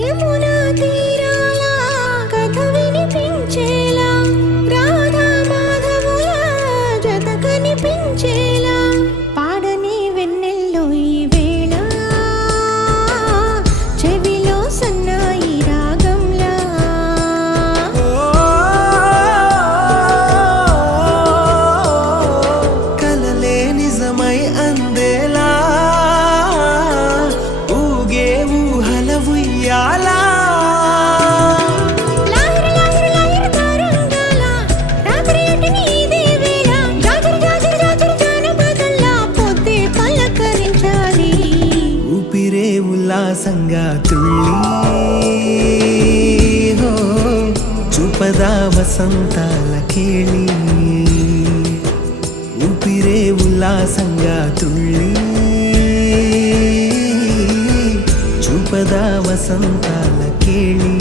యమునా తీరాల కథ వినిపించేలా రాధా మాధవుల జత కనిపించేలా పాడని వెన్నెల్లో ఈ వేళ చెవిలో సన్నాయి రాగంలా కలలే నిజమై అందేలా ఊగే ఊహల ఉయ్యాలా లాహిరి లాహిరి లాహిరి తరంగాల రాత్రి అటుని ఇదే వేళ జాజరి జాజరి జాజరి జానపదల్లా పొద్దే పలకరించాలి ఊపిరే ఉల్లాసంగా తుళ్ళి హో చూపదా వసంతాల కేళి ఊపిరే ఉల్లాసంగా తుళ్ళి చూపదా వసంతాల కేళి